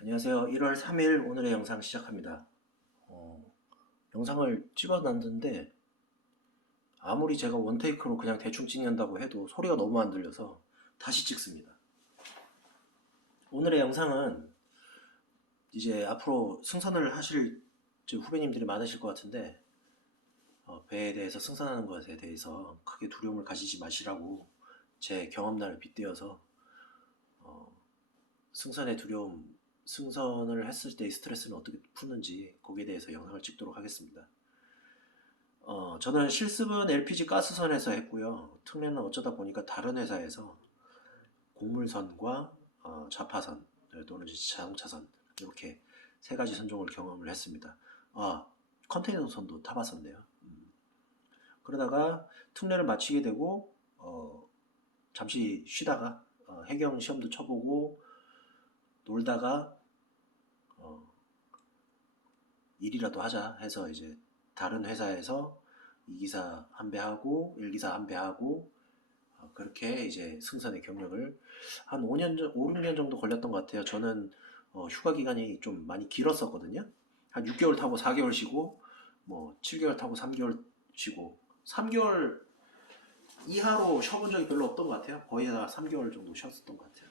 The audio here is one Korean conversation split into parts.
안녕하세요. 1월 3일 오늘의 영상 시작합니다. 영상을 찍어놨는데 아무리 제가 원테이크로 그냥 대충 찍는다고 해도 소리가 너무 안 들려서 다시 찍습니다. 오늘의 영상은 이제 앞으로 승선을 하실 후배님들이 많으실 것 같은데 배에 대해서 승선하는 것에 대해서 크게 두려움을 가지지 마시라고 제 경험담을 빗대어서 승선의 두려움, 승선을 했을 때의 스트레스는 어떻게 푸는지 거기에 대해서 영상을 찍도록 하겠습니다. 저는 실습은 LPG 가스선에서 했고요. 특례는 어쩌다 보니까 다른 회사에서 곡물선과 좌파선 또는 자동차선 이렇게 세 가지 선종을 경험을 했습니다. 컨테이너선도 타봤었네요. 그러다가 특례를 마치게 되고 잠시 쉬다가 해경 시험도 쳐보고 놀다가 일이라도 하자 해서 이제 다른 회사에서 2기사 한 배 하고 1기사 한 배 하고 그렇게 이제 승선의 경력을 한 5, 6년 정도 걸렸던 것 같아요. 저는 휴가 기간이 좀 많이 길었었거든요. 한 6개월 타고 4개월 쉬고 뭐 7개월 타고 3개월 쉬고 3개월 이하로 쉬어본 적이 별로 없던 것 같아요. 거의 다 3개월 정도 쉬었었던 것 같아요.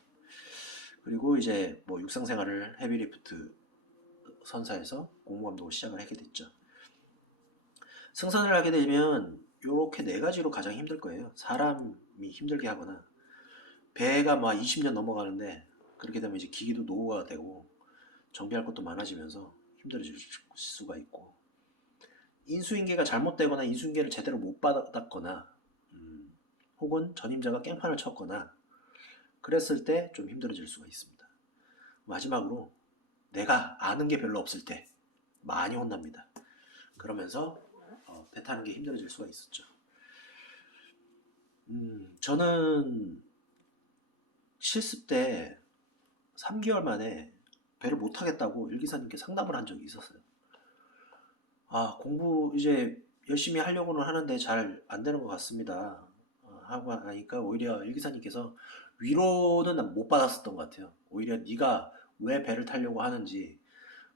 그리고 이제 뭐 육상 생활을 헤비리프트 선사에서 공무감독을 시작을 하게 됐죠. 승선을 하게 되면 요렇게 네 가지로 가장 힘들 거예요. 사람이 힘들게 하거나 배가 막 20년 넘어가는데 그렇게 되면 이제 기기도 노후가 되고 정비할 것도 많아지면서 힘들어질 수가 있고 인수인계가 잘못되거나 인수인계를 제대로 못 받았거나 혹은 전임자가 깽판을 쳤거나 그랬을 때 좀 힘들어질 수가 있습니다. 마지막으로 내가 아는 게 별로 없을 때 많이 혼납니다. 그러면서 배 타는 게 힘들어질 수가 있었죠. 저는 실습 때 3개월 만에 배를 못 타겠다고 일기사님께 상담을 한 적이 있었어요. 공부 이제 열심히 하려고는 하는데 잘 안 되는 것 같습니다. 하고 하니까 오히려 일기사님께서 위로는 못 받았었던 것 같아요. 오히려 네가 왜 배를 타려고 하는지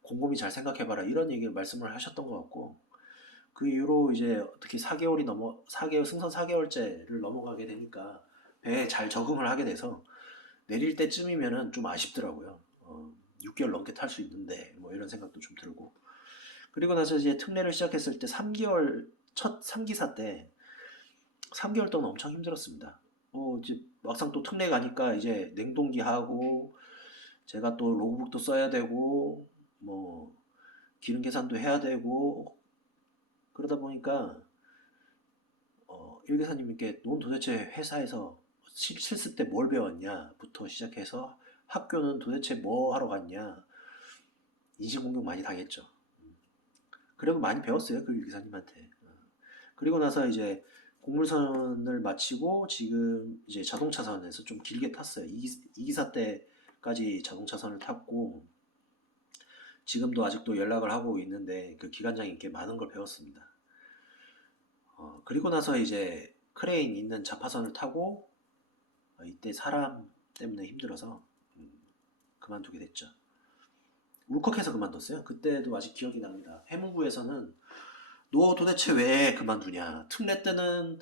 곰곰이 잘 생각해봐라 이런 얘기를 말씀을 하셨던 것 같고 그 이후로 이제 어떻게 4개월 승선 4개월째를 넘어가게 되니까 배에 잘 적응을 하게 돼서 내릴 때쯤이면은 좀 아쉽더라고요. 6개월 넘게 탈 수 있는데 뭐 이런 생각도 좀 들고 그리고 나서 이제 특례를 시작했을 때 3개월 첫 3기사 때 3개월 동안 엄청 힘들었습니다. 이제 막상 또 특례 가니까 이제 냉동기 하고 제가 또 로그북도 써야 되고 뭐 기능 계산도 해야 되고 그러다 보니까 일개사님께 넌 도대체 회사에서 실습 때 뭘 배웠냐부터 시작해서 학교는 도대체 뭐 하러 갔냐 인신공격 많이 당했죠. 그래도 많이 배웠어요 그 일기사님한테. 그리고 나서 이제 곡물선을 마치고 지금 이제 자동차선에서 좀 길게 탔어요. 2기사 때까지 자동차선을 탔고 지금도 아직도 연락을 하고 있는데 그 기관장님께 많은 걸 배웠습니다. 그리고 나서 이제 크레인 있는 자파선을 타고 이때 사람 때문에 힘들어서 그만두게 됐죠. 울컥해서 그만뒀어요. 그때도 아직 기억이 납니다. 해무부에서는 너 도대체 왜 그만두냐. 특례 때는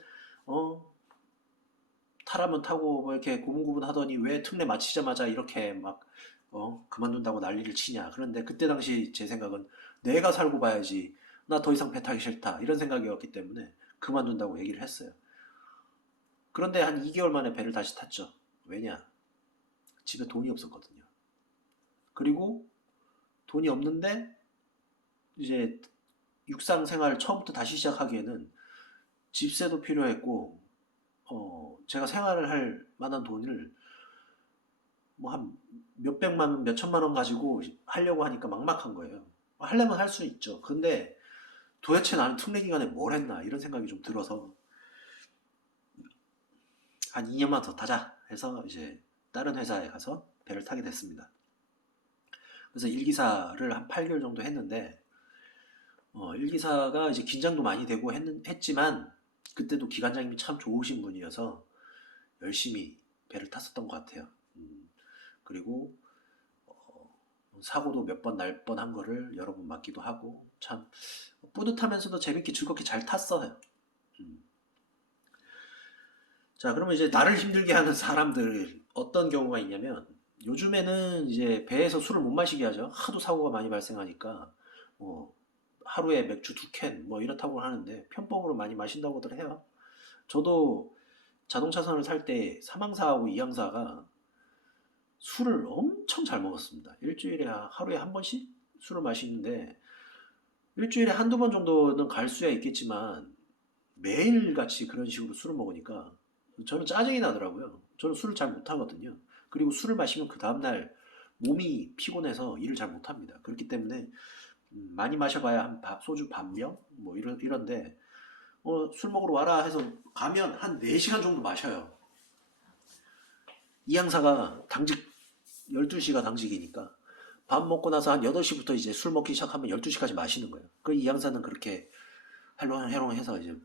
타라면 타고 뭐 이렇게 고분고분 하더니 왜 특례 마치자마자 이렇게 막 그만둔다고 난리를 치냐. 그런데 그때 당시 제 생각은 내가 살고 봐야지. 나 더 이상 배 타기 싫다. 이런 생각이었기 때문에 그만둔다고 얘기를 했어요. 그런데 한 2개월 만에 배를 다시 탔죠. 왜냐? 집에 돈이 없었거든요. 그리고 돈이 없는데 이제 육상 생활 처음부터 다시 시작하기에는 집세도 필요했고 제가 생활을 할 만한 돈을 뭐 한 몇백만 원, 몇천만 원 가지고 하려고 하니까 막막한 거예요. 하려면 할 수 있죠. 근데 도대체 나는 특례 기간에 뭘 했나 이런 생각이 좀 들어서 한 2년만 더 타자 해서 이제 다른 회사에 가서 배를 타게 됐습니다. 그래서 1기사를 한 8개월 정도 했는데 1기사가 이제 긴장도 많이 되고 했지만 그때도 기관장님이 참 좋으신 분이어서 열심히 배를 탔었던 것 같아요. 그리고 사고도 몇 번 날 뻔한 거를 여러 번 맞기도 하고 참 뿌듯하면서도 재밌게 즐겁게 잘 탔어요. 음. 자, 그러면 이제 나를 힘들게 하는 사람들 어떤 경우가 있냐면 요즘에는 이제 배에서 술을 못 마시게 하죠. 하도 사고가 많이 발생하니까 뭐 하루에 맥주 2캔 뭐 이렇다고 하는데 편법으로 많이 마신다고들 해요. 저도 자동차선을 탈 때 사망사하고 이양사가 술을 엄청 잘 먹었습니다. 일주일에 하루에 한 번씩 술을 마시는데 일주일에 한두 번 정도는 갈 수야 있겠지만 매일같이 그런 식으로 술을 먹으니까 저는 짜증이 나더라고요. 저는 술을 잘 못하거든요. 그리고 술을 마시면 그 다음날 몸이 피곤해서 일을 잘 못합니다. 그렇기 때문에 많이 마셔봐야 소주 반병 뭐 이런데 술 먹으러 와라 해서 가면 한 4시간 정도 마셔요. 이 양사가 당직 12시가 당직이니까 밥 먹고 나서 한 8시부터 이제 술 먹기 시작하면 12시까지 마시는 거예요. 그 이 양사는 그렇게 해롱해롱해서 이제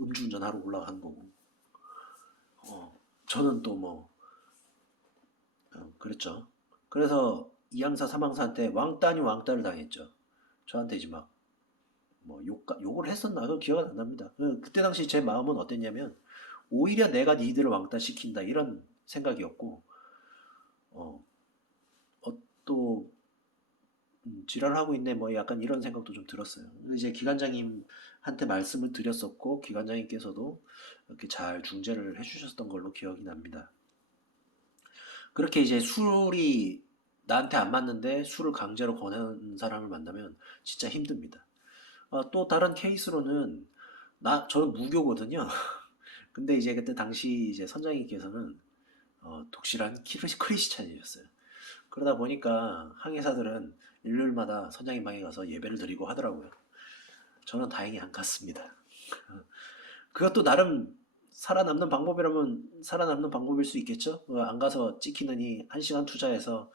음주운전하러 올라가는 거고 저는 또 뭐 그랬죠. 그래서 이 양사 사망사한테 왕따니 왕따를 당했죠. 저한테 이제 막 뭐 욕을 했었나? 그거 기억은 안 납니다. 그때 당시 제 마음은 어땠냐면 오히려 내가 니들을 왕따시킨다 이런 생각이었고 어, 또 지랄하고 있네 뭐 약간 이런 생각도 좀 들었어요. 이제 기관장님한테 말씀을 드렸었고 기관장님께서도 이렇게 잘 중재를 해주셨던 걸로 기억이 납니다. 그렇게 이제 술이 나한테 안 맞는데 술을 강제로 권하는 사람을 만나면 진짜 힘듭니다. 또 다른 케이스로는 저는 무교거든요. 근데 이제 그때 당시 이제 선장님께서는 독실한 크리스찬이셨어요. 그러다 보니까 항해사들은 일요일마다 선장님 방에 가서 예배를 드리고 하더라고요. 저는 다행히 안 갔습니다. 그것도 나름 살아남는 방법이라면 살아남는 방법일 수 있겠죠? 안 가서 찍히느니 1시간 투자해서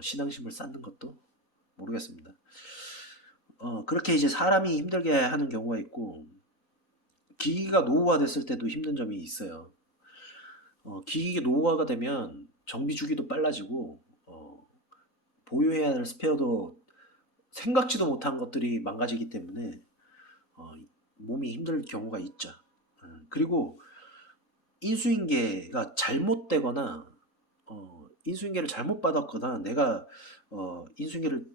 신앙심을 쌓는 것도 모르겠습니다. 그렇게 이제 사람이 힘들게 하는 경우가 있고 기기가 노후화됐을 때도 힘든 점이 있어요. 기기가 노후화가 되면 정비 주기도 빨라지고 보유해야 할 스페어도 생각지도 못한 것들이 망가지기 때문에 어, 몸이 힘들 경우가 있죠. 그리고 인수인계가 잘못되거나 인수인계를 잘못 받았거나 내가 인수인계를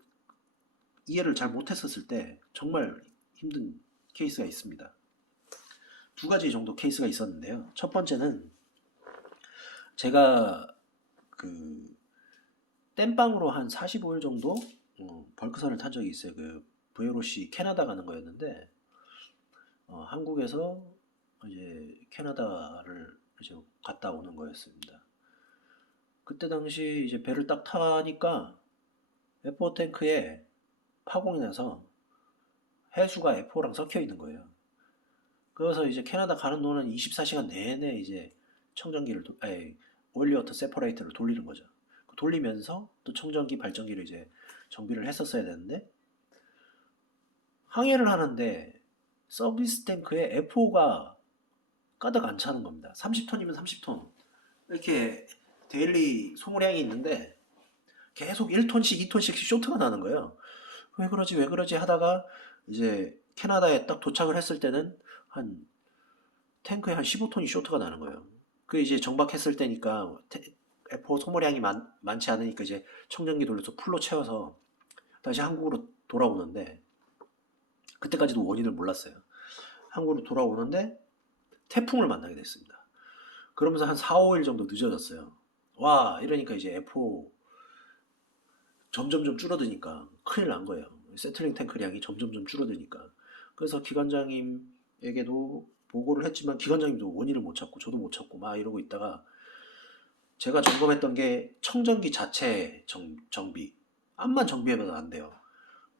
이해를 잘 못했었을 때 정말 힘든 케이스가 있습니다. 2가지 정도 케이스가 있었는데요. 첫 번째는 제가 그 땜빵으로 한 45일 정도 벌크선을 탄 적이 있어요. 그 VLOC 캐나다 가는 거였는데 한국에서 이제 캐나다를 이제 갔다 오는 거였습니다. 그때 당시 이제 배를 딱 타니까 F4 탱크에 파공이 나서 해수가 F4랑 섞여 있는 거예요. 그래서 이제 캐나다 가는 동안 24시간 내내 이제 오일리워터 세퍼레이터를 돌리는 거죠. 돌리면서 또 청정기 발전기를 이제 정비를 했었어야 되는데 항해를 하는데 서비스 탱크에 F5가 가득 안 차는 겁니다. 30톤이면 30톤 이렇게 데일리 소모량이 있는데 계속 1톤씩 2톤씩 쇼트가 나는 거예요. 왜 그러지 하다가 이제 캐나다에 딱 도착을 했을 때는 한 탱크에 한 15톤이 쇼트가 나는 거예요. 그 이제 정박했을 때니까 F5 소모량이 많지 않으니까 이제 청정기 돌려서 풀로 채워서 다시 한국으로 돌아오는데 그때까지도 원인을 몰랐어요. 한국으로 돌아오는데 태풍을 만나게 됐습니다. 그러면서 한 4, 5일 정도 늦어졌어요. 와 이러니까 이제 F5 점점점 줄어드니까 큰일 난 거예요. 세틀링 탱크량이 점점점 줄어드니까. 그래서 기관장님에게도 보고를 했지만 기관장님도 원인을 못 찾고 저도 못 찾고 막 이러고 있다가 제가 점검했던 게 청정기 자체 정비 암만 정비해봐도 안 돼요.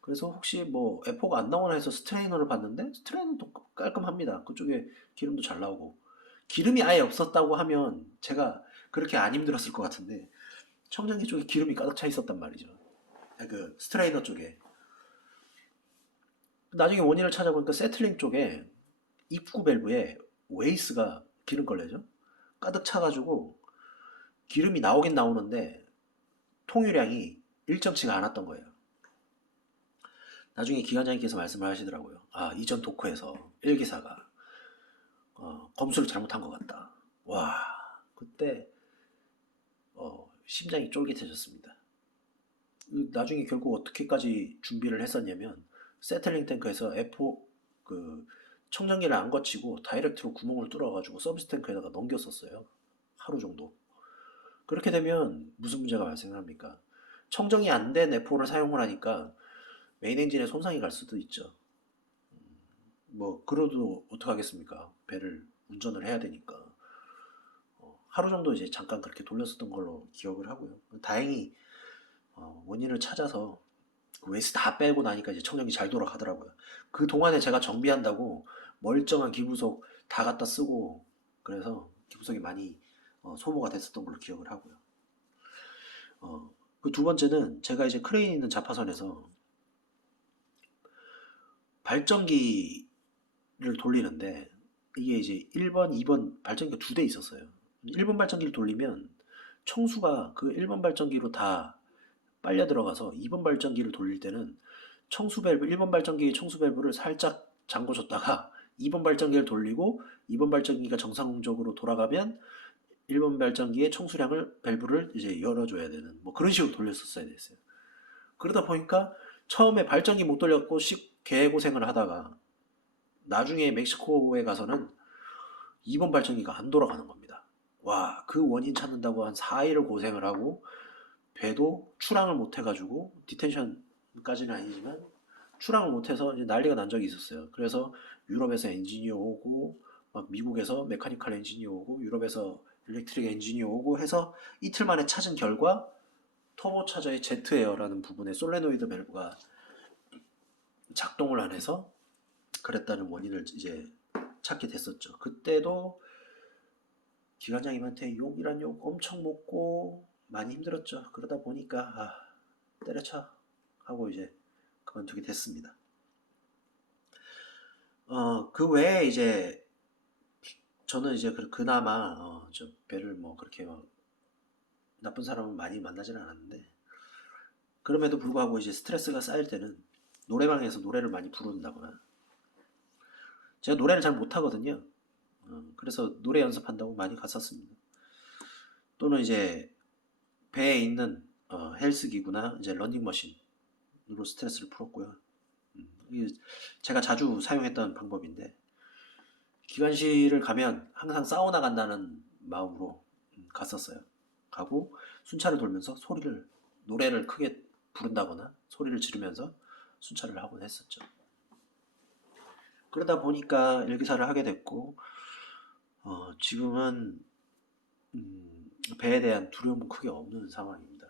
그래서 혹시 뭐 F4가 안 나오나 해서 스트레이너를 봤는데 스트레이너도 깔끔합니다. 그쪽에 기름도 잘 나오고 기름이 아예 없었다고 하면 제가 그렇게 안 힘들었을 것 같은데 청정기 쪽에 기름이 가득 차 있었단 말이죠. 그 스트레이너 쪽에. 나중에 원인을 찾아보니까 세틀링 쪽에 입구 밸브에 웨이스가 기름 걸레죠. 가득 차가지고 기름이 나오긴 나오는데 통유량이 일정치가 않았던 거예요. 나중에 기관장님께서 말씀을 하시더라고요. 아, 이전 도커에서 1기사가 검수를 잘못한 것 같다. 와, 그때 심장이 쫄깃해졌습니다. 나중에 결국 어떻게까지 준비를 했었냐면 세틀링 탱크에서 F4 그 청정기를 안 거치고 다이렉트로 구멍을 뚫어가지고 서비스 탱크에다가 넘겼었어요. 하루 정도. 그렇게 되면 무슨 문제가 발생합니까? 청정이 안 된 F4를 사용을 하니까 메인 엔진에 손상이 갈 수도 있죠. 뭐 그래도 어떡하겠습니까? 배를 운전을 해야 되니까. 하루 정도 이제 잠깐 그렇게 돌렸었던 걸로 기억을 하고요. 다행히 원인을 찾아서 그 웨스 다 빼고 나니까 이제 청정기 잘 돌아가더라고요. 그 동안에 제가 정비한다고 멀쩡한 기부속 다 갖다 쓰고 그래서 기부속이 많이 소모가 됐었던 걸로 기억을 하고요. 그 두 번째는 제가 이제 크레인 있는 자파선에서 발전기를 돌리는데 이게 이제 1번, 2번 발전기가 두 대 있었어요. 1번 발전기를 돌리면 청수가 그 1번 발전기로 다 빨려 들어가서 2번 발전기를 돌릴 때는 청수 밸브 1번 발전기의 청수 밸브를 살짝 잠궈줬다가 2번 발전기를 돌리고 2번 발전기가 정상적으로 돌아가면 1번 발전기의 청수량을 밸브를 이제 열어줘야 되는 뭐 그런 식으로 돌렸었어야 됐어요. 그러다 보니까 처음에 발전기 못 돌렸고 개고생을 하다가 나중에 멕시코에 가서는 2번 발전기가 안 돌아가는 겁니다. 와, 그 원인 찾는다고 한 4일을 고생을 하고 배도 출항을 못 해가지고 디텐션까지는 아니지만 출항을 못해서 이제 난리가 난 적이 있었어요. 그래서 유럽에서 엔지니어 오고 막 미국에서 메카니컬 엔지니어 오고 유럽에서 일렉트릭 엔지니어 오고 해서 이틀 만에 찾은 결과 터보차저의 제트에어라는 부분에 솔레노이드 밸브가 작동을 안 해서 그랬다는 원인을 이제 찾게 됐었죠. 그때도 기관장님한테 욕이란 욕 엄청 먹고 많이 힘들었죠. 그러다 보니까 때려쳐 하고 이제 그만두게 됐습니다. 그 외에 이제 저는 이제 그나마 저 배를 뭐 그렇게 나쁜 사람은 많이 만나지는 않았는데 그럼에도 불구하고 이제 스트레스가 쌓일 때는 노래방에서 노래를 많이 부른다거나 제가 노래를 잘 못하거든요. 그래서 노래 연습한다고 많이 갔었습니다. 또는 이제 배에 있는 헬스기구나 이제 런닝머신으로 스트레스를 풀었고요. 이게 제가 자주 사용했던 방법인데 기관실을 가면 항상 사우나 간다는 마음으로 갔었어요. 가고 순찰을 돌면서 노래를 크게 부른다거나 소리를 지르면서 순찰을 하곤 했었죠. 그러다 보니까 일기사를 하게 됐고 지금은 배에 대한 두려움은 크게 없는 상황입니다.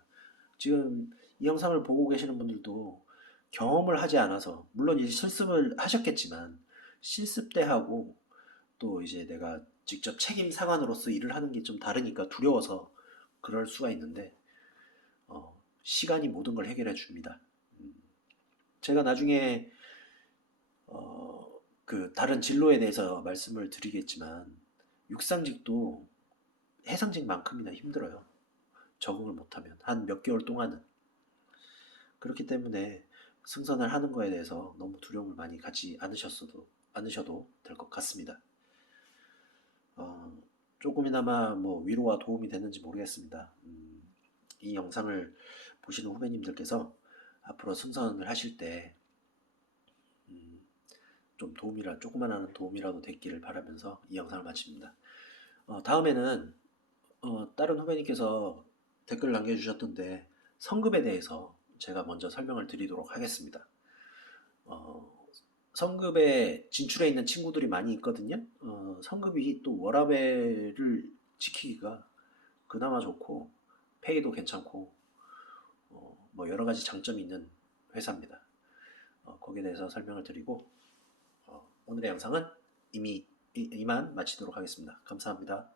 지금 이 영상을 보고 계시는 분들도 경험을 하지 않아서 물론 이제 실습을 하셨겠지만 실습 때 하고 또 이제 내가 직접 책임 상관으로서 일을 하는 게 좀 다르니까 두려워서 그럴 수가 있는데 시간이 모든 걸 해결해 줍니다. 제가 나중에 그 다른 진로에 대해서 말씀을 드리겠지만 육상직도 해상직만큼이나 힘들어요. 적응을 못하면 한 몇 개월 동안은 그렇기 때문에 승선을 하는 거에 대해서 너무 두려움을 많이 갖지 않으셔도 될 것 같습니다. 조금이나마 뭐 위로와 도움이 됐는지 모르겠습니다. 이 영상을 보시는 후배님들께서 앞으로 승선을 하실 때 좀 조그만한 도움이라도 됐기를 바라면서 이 영상을 마칩니다. 다음에는 다른 후배님께서 댓글 남겨주셨던데 성급에 대해서 제가 먼저 설명을 드리도록 하겠습니다. 성급에 진출해 있는 친구들이 많이 있거든요. 성급이 또 워라밸을 지키기가 그나마 좋고 페이도 괜찮고 뭐 여러 가지 장점이 있는 회사입니다. 거기에 대해서 설명을 드리고 오늘의 영상은 이만 마치도록 하겠습니다. 감사합니다.